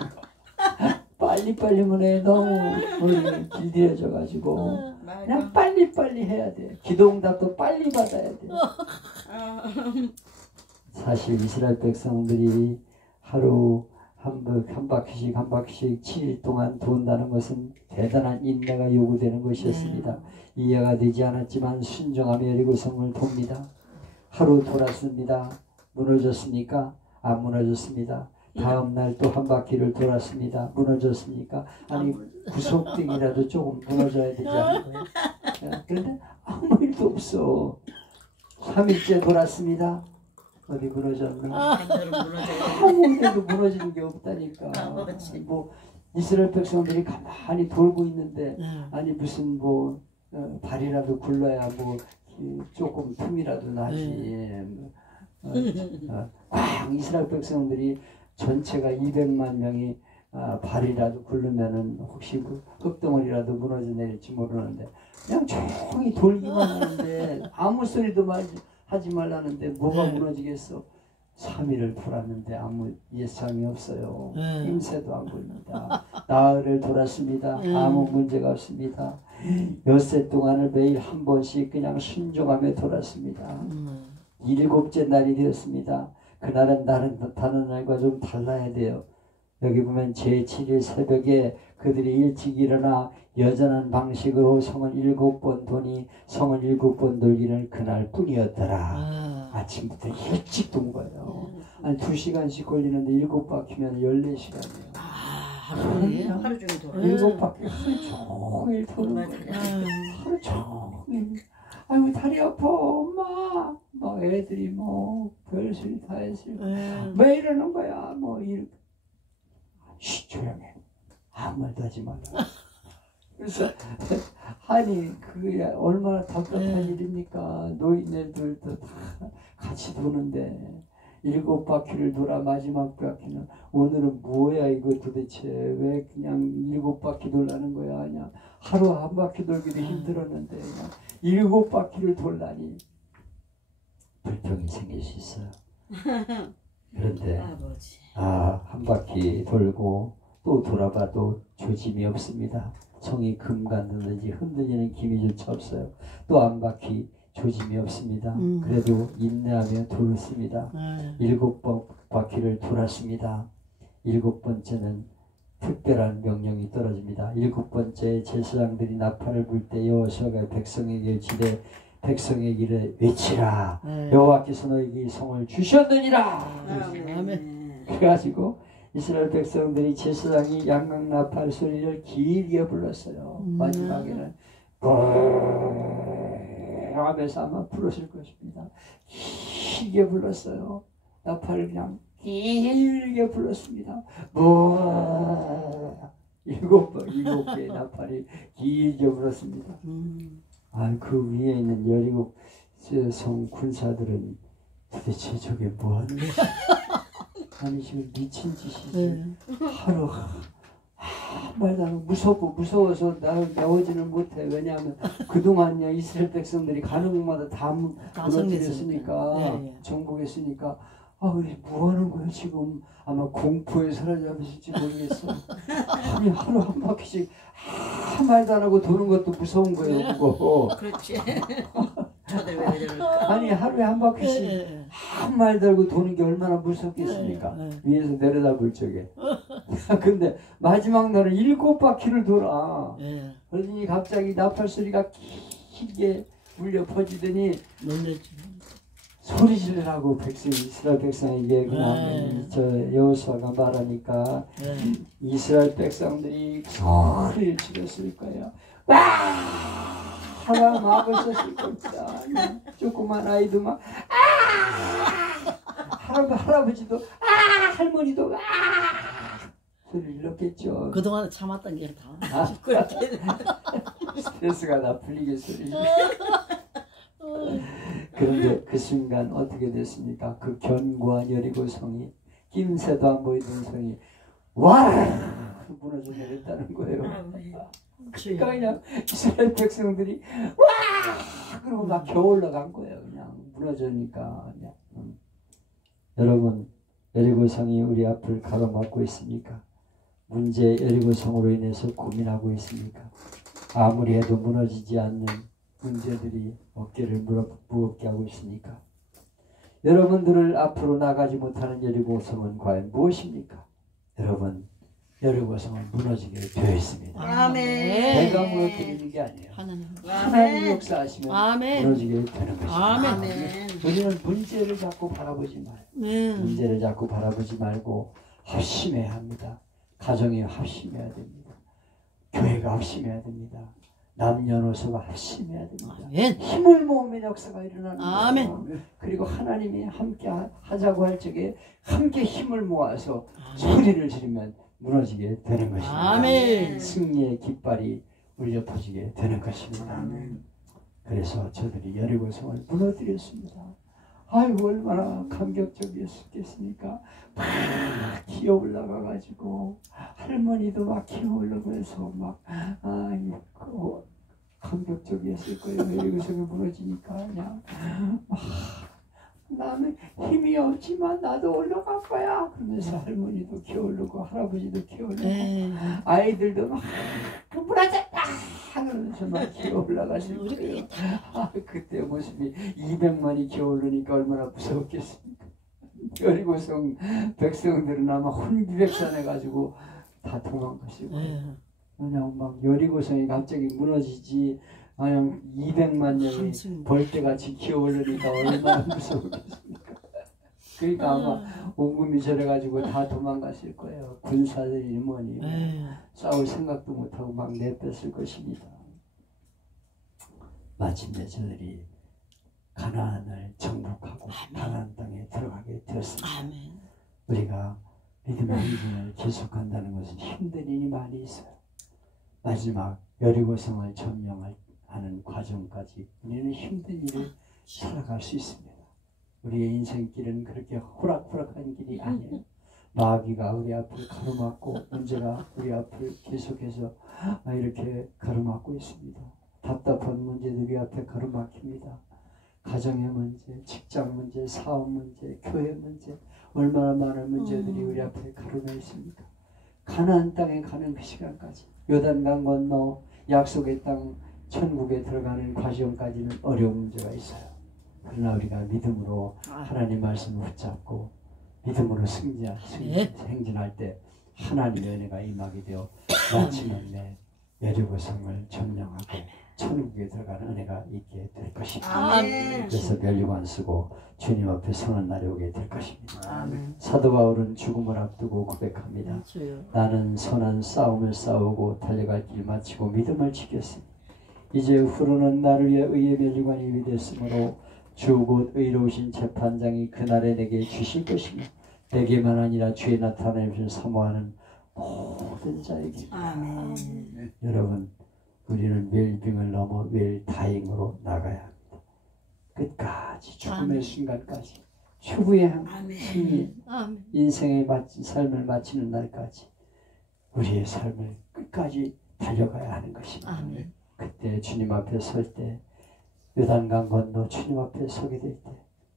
빨리 문화에 너무 우리 길들여져가지고 그냥 빨리 해야 돼. 기도응답도 빨리 받아야 돼. 사실 이스라엘 백성들이 하루 한 바퀴씩 7일 동안 돈다는 것은 대단한 인내가 요구되는 것이었습니다. 이해가 되지 않았지만 순종하며 여리고성을 돕니다. 하루 돌았습니다. 무너졌습니까? 안 무너졌습니다. 다음 날 또 한 바퀴를 돌았습니다. 무너졌습니까? 아니 구석등이라도 조금 무너져야 되지 않나요? 그런데 아무 일도 없어. 3일째 돌았습니다. 어디 무너졌나? 아무데도 무너지는 게 없다니까. 뭐 이스라엘 백성들이 가만히 돌고 있는데 아니 무슨 뭐 발이라도 굴러야 뭐 조금 틈이라도 나지. 꽉 이스라엘 백성들이 전체가 200만 명이 발이라도 굴르면은 혹시 그 흙덩어리라도 무너져 내릴지 모르는데 그냥 조용히 돌기만 하는데 아무 소리도 하지 말라는데 뭐가 무너지겠어? 3일을 돌았는데 아무 예상이 없어요. 힘새도 안 보입니다. 나흘을 돌았습니다. 아무 문제가 없습니다. 엿새 동안을 매일 한 번씩 그냥 순종하며 돌았습니다. 7째 날이 되었습니다. 그날은 다른 날과 좀 달라야 돼요. 여기 보면 제7일 새벽에 그들이 일찍 일어나 여전한 방식으로 성을 7번 도니 성을 7번 돌기는 그날 뿐이었더라. 아침부터 일찍 돈 거예요. 아니 2시간씩 걸리는데 7바퀴면 14시간이에요. 하루 종일 돌아요. 7바퀴 하루 종일 도는 거예요. 하루 종일. 아이고 다리 아파 엄마. 막 애들이 뭐 별소리 다 했어요. 왜 이러는 거야? 뭐 이렇게. 조용해. 아무 말도 하지 말라. 그래서 아니 그게 얼마나 답답한 일입니까? 노인네들도 다 같이 도는데 7바퀴를 돌아 마지막 바퀴는 오늘은 뭐야 이거 도대체 왜 그냥 7바퀴 돌라는 거야? 그냥 하루 한 바퀴 돌기도 힘들었는데 그냥 7바퀴를 돌라니 불평이 생길 수 있어요. 그런데 한 바퀴 돌고 또 돌아봐도 조짐이 없습니다. 성이 금간듯이 흔들리는 기미조차 없어요. 또 한 바퀴 조짐이 없습니다. 그래도 인내하며 돌았습니다. 7번 바퀴를 돌았습니다. 7번째는 특별한 명령이 떨어집니다. 7번째 제사장들이 나팔을 불 때 여호수아가 백성에게 지대 백성에게 외치라. 여호와께서 너에게 이 성을 주셨느니라. 그래가지고 이스라엘 백성들이 제사장이 양각 나팔 소리를 길게 불렀어요. 마지막에는 하면서 아마 부르실 것입니다. 길게 불렀어요. 나팔을 그냥 길게 불렀습니다. 일곱 개의 나팔이 길게 불었습니다. 그 위에 있는 17성 군사들은 도대체 저게 뭐하는 거야? 아니 지금 미친 짓이지. 하루 말도 안 하고 무서워서 나오지는 못해. 왜냐하면 그동안 이스라엘 백성들이 가는 곳마다 다 무너뜨렸으니까 정복했으니까 우리 뭐하는 거야 지금. 아마 공포에 사로잡으실지 모르겠어. 아니 하루 한 바퀴씩 한 말도 안 하고 도는 것도 무서운 거예요. 그거. 그렇지. 다들 왜 그럴까? 아니 하루에 한 바퀴씩 한 말 달고 도는 게 얼마나 무섭겠습니까? 위에서 내려다 볼 적에. 근데 마지막 날은 7바퀴를 돌아. 그러더니 갑자기 나팔 소리가 길게 울려 퍼지더니 소리 지르라고 이스라엘 백성에게 그냥 여호수아가 말하니까 이스라엘 백성들이 소리를 지렀을 거예요. 와! 하나 막을 썼을 겁니다. 조그만 아이도 막 할아버지도 할머니도 소리를 질렀겠죠. 그동안 참았던 게 다 스트레스가 다 풀리게 소리를. 그런데 그 순간 어떻게 됐습니까? 그 견고한 여리고 성이 낌새도 안 보이던 성이 와 무너져 내렸다는 거예요. 그러니까 그냥 이스라엘 백성들이 와 그러고 막 겨우 올라간 거예요. 그냥 무너지니까 그냥. 여러분 여리고 성이 우리 앞을 가로막고 있습니까? 문제 여리고 성으로 인해서 고민하고 있습니까? 아무리 해도 무너지지 않는 문제들이 어깨를 무겁게 하고 있습니까? 여러분들을 앞으로 나가지 못하는 여리고성은 과연 무엇입니까? 여러분 여리고성은 무너지게 되어 있습니다. 아멘. 내가 무너뜨리는 게 아니에요. 하나님 역사하시면 무너지게 되는 것입니다. 아멘. 우리는 문제를 자꾸 바라보지 말고 문제를 자꾸 바라보지 말고 합심해야 합니다. 가정이 합심해야 됩니다. 교회가 합심해야 됩니다. 남녀노소가 합심해야 됩니다. 아멘. 힘을 모으면 역사가 일어나는 아멘. 거예요. 그리고 하나님이 함께 하자고 할 적에 함께 힘을 모아서 소리를 지르면 무너지게 되는 것입니다. 아멘. 승리의 깃발이 울려 퍼지게 되는 것입니다. 아멘. 그래서 저들이 여리고성을 무너뜨렸습니다. 아이고 얼마나 감격적이었겠습니까? 막 기어 올라가가지고 할머니도 막 기어 올라가서 막 감격적이었을 거예요. 여리고성이 무너지니까 그냥 나는 힘이 없지만 나도 올라갈 거야. 그러면서 할머니도 기어오르고 할아버지도 기어오르고 아이들도 막 무너졌다 그러면서 막 기어 올라가실 거예요. 그때 모습이 200만이 기어오르니까 얼마나 무서웠겠습니까? 여리고성 백성들은 아마 혼비백산해가지고 다 도망가실 거예요. 그냥 막 여리고성이 갑자기 무너지지 그냥 200만 명이 벌떼같이 기어오르니까 얼마나 무서웠겠습니까? 그러니까 아마 온몸이 저래가지고 다 도망갔을 거예요. 군사들이 뭐니 싸울 생각도 못하고 막 내뺐을 것입니다. 마침내 저들이 가나안을 정복하고 가나안 땅에 들어가게 되었습니다. 아멘. 우리가 믿음의 행진을 계속한다는 것은 힘든 일이 많이 있어요. 마지막 여리고성을 점령하는 과정까지 우리는 힘든 일을 살아갈 수 있습니다. 우리의 인생길은 그렇게 호락호락한 길이 아니에요. 마귀가 우리 앞을 가로막고 문제가 우리 앞을 계속해서 이렇게 가로막고 있습니다. 답답한 문제들이 앞에 가로막힙니다. 가정의 문제, 직장 문제, 사업 문제, 교회 문제, 얼마나 많은 문제들이 우리 앞에 가로막혀 있습니까? 가나안 땅에 가는 그 시간까지 요단강 건너 약속의 땅 천국에 들어가는 과정까지는 어려운 문제가 있어요. 그러나 우리가 믿음으로 하나님 말씀을 붙잡고 믿음으로 행진할 때 하나님의 은혜가 임하게 되어 마침내 여리고 성을 점령하고 천국에 들어가는 은혜가 있게 될 것입니다. 아멘. 그래서 멸류관 쓰고 주님 앞에 서는 날이 오게 될 것입니다. 아멘. 사도 바울은 죽음을 앞두고 고백합니다. 나는 선한 싸움을 싸우고 달려갈 길 마치고 믿음을 지켰으니 이제 후로는 나를 위해 의의 멸류관이 예비되었으므로 주 곧 의로우신 재판장이 그날에 내게 주실 것이며 내게만 아니라 주의 나타남을 사모하는 모든 자에게. 아멘. 여러분, 우리는 웰빙을 넘어 웰다잉으로 나가야 합니다. 끝까지 죽음의 순간까지 추구의 승리, 인생의 삶을 마치는 날까지 우리의 삶을 끝까지 달려가야 하는 것입니다. 아멘. 그때 주님 앞에 설 때 요단강 건너 주님 앞에 서게 될 때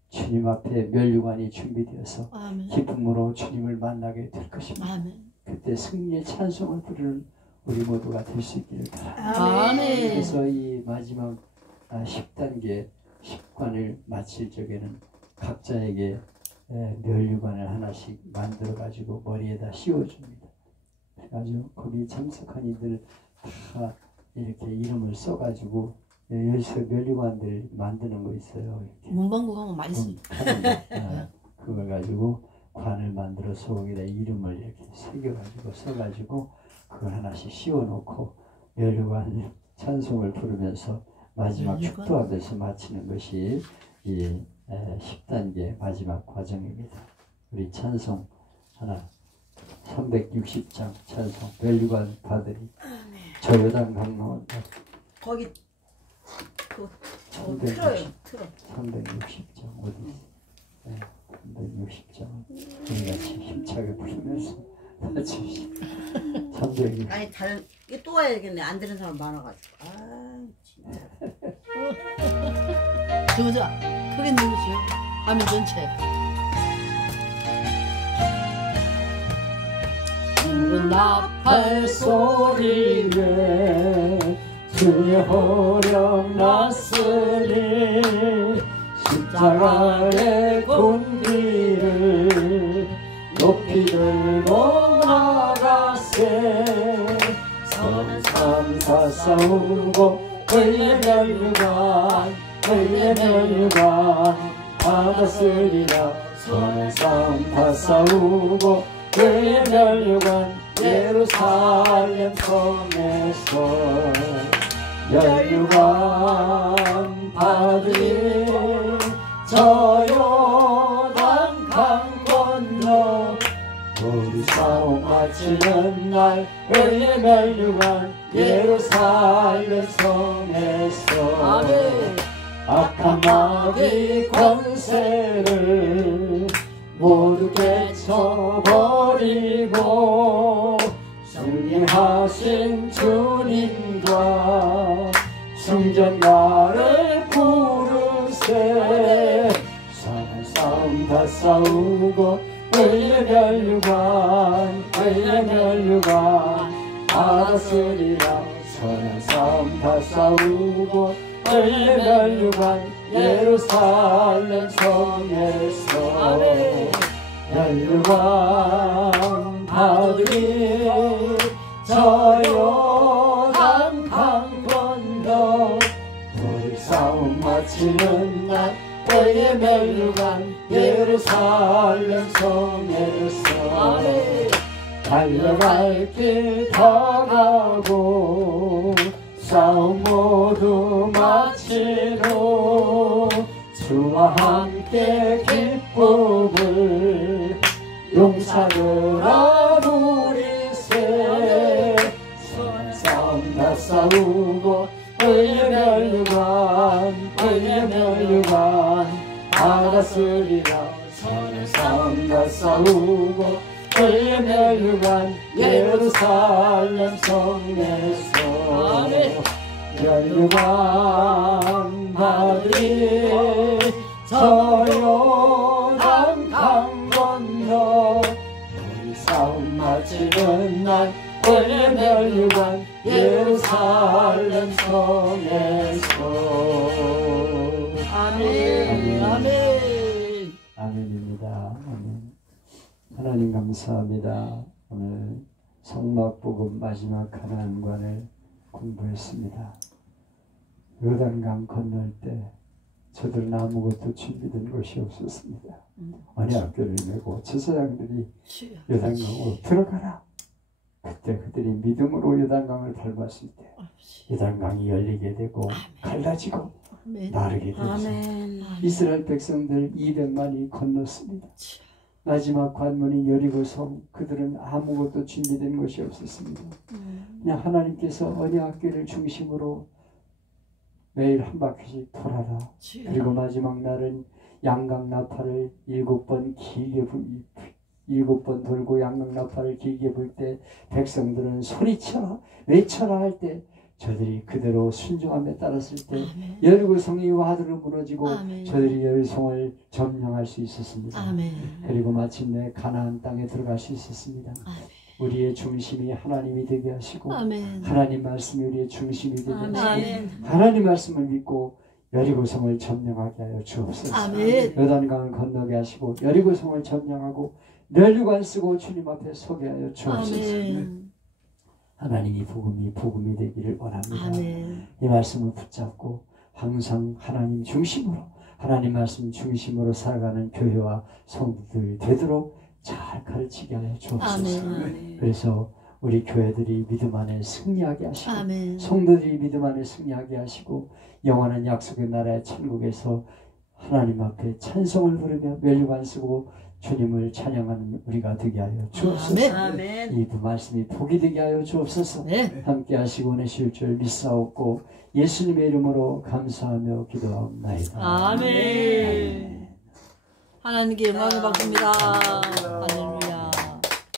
주님 앞에 멸류관이 준비되어서 기쁨으로 주님을 만나게 될 것입니다. 아멘. 그때 승리의 찬송을 부르는 우리 모두가 될 수 있기를 바랍니다. 아멘. 그래서 이 마지막 10단계 10관을 마칠 적에는 각자에게 멸류관을 하나씩 만들어 가지고 머리에다 씌워줍니다. 그래가지고 거기 참석한 이들 다 이렇게 이름을 써가지고 여기서 멸류관들 만드는 거 있어요. 문방구 가면 많이 씁니다. 그걸 가지고 관을 만들어서 거기다 이름을 이렇게 새겨가지고 써가지고 그걸 하나씩 씌워놓고 멸류관 찬송을 부르면서 마지막 축도하면서 마치는 것이 이 10단계 마지막 과정입니다. 우리 찬송 하나 360장 찬송 멸류관 받으리 저 요단 강로 거기 틀어요. 360장 어디 있어? 360장 우리 같이 힘차게 부르면서 같이 360. 아니 다른 이게 또 와야겠네. 안 되는 사람 많아가지고. 진짜. 크게 누르세요. 화면 전체. 붉은 나팔 소리에 주의 호령 났으니 십자가의 군기를 높이 들고 나가세 선한 삶사 싸우고 의의 멸류관 받았으리라 선한 삶 다 싸우고 의의 멸류관 예루살렘 성에서 멸류관 받으리 저 요단 강 건너 우리 싸움 마치는 날 의의 멸류관 예루살렘 성에서 아멘. 악한 마귀 권세를 모두 깨쳐버리고 승리하신 주님과 승전가를 부르세 선한 싸움 다 싸우고 의의 멸류관 받았으리라 선한 싸움 다 싸우고 의의 멸류관 예루살렘 성에서 멸류관 받으리 저 요단 강 건너 우리 싸움 마치는 날 의의 멸류관 예루살렘 성에서 달려갈 길 다 가고 싸움 모두 마치고 주와 함께 기쁨을 용사들아 누리세 선한 싸움 다 싸우고 의의 멸류관 받았으리라 선한 싸움 다 싸우고 의의 멸류관 예루살렘 성에서 멸류관 받으리 저 요단 강 건너 우리 싸움 마치는 날 원래 멸류관 예루살렘 성에서. 아멘. 아멘. 아멘입니다. 아멘. 하나님 감사합니다. 오늘 성막복음 마지막 가나안관을 공부했습니다. 요단강 건널 때 저들은 아무것도 준비된 것이 없었습니다. 언약궤를 메고 제사장들이 요단강으로 들어가라. 그때 그들이 믿음으로 요단강을 밟았을 때 요단강이 열리게 되고 갈라지고 나르게 되었습니다. 이스라엘 백성들 200만이 건넜습니다. 마지막 관문인 여리고성, 그들은 아무것도 준비된 것이 없었습니다. 그냥 하나님께서 언약궤를 중심으로 매일 한 바퀴씩 돌아라. 그리고 마지막 날은 양각 나팔을 7번 길게 7번 돌고 양각 나팔을 길게 불 때 백성들은 소리쳐라 외쳐라 할 때 저들이 그대로 순종함에 따랐을 때 여리고성이 와드로 무너지고 저들이 여리고성을 점령할 수 있었습니다. 그리고 마침내 가나안 땅에 들어갈 수 있었습니다. 우리의 중심이 하나님이 되게 하시고 하나님 말씀이 우리의 중심이 되게 하시고 하나님 말씀을 믿고 여리고성을 점령하게 하여 주옵소서. 요단강을 건너게 하시고 여리고성을 점령하고 멸류관 쓰고 주님 앞에 서게 하여 주옵소서. 하나님이 복음이 되기를 원합니다. 이 말씀을 붙잡고 항상 하나님 중심으로 하나님 말씀 중심으로 살아가는 교회와 성도들이 되도록 잘 가르치게 하여 주옵소서. 그래서 우리 교회들이 믿음 안에 승리하게 하시고 성도들이 믿음 안에 승리하게 하시고 영원한 약속의 나라의 천국에서 하나님 앞에 찬송을 부르며 멸류관 쓰고 주님을 찬양하는 우리가 되게 하여 주옵소서. 이 말씀이 복이 되게 하여 주옵소서. 함께 하시고 내실 줄 믿사옵고 예수님의 이름으로 감사하며 기도하옵나이다. 아멘. 하나님께 영광을 받습니다. 할렐루야.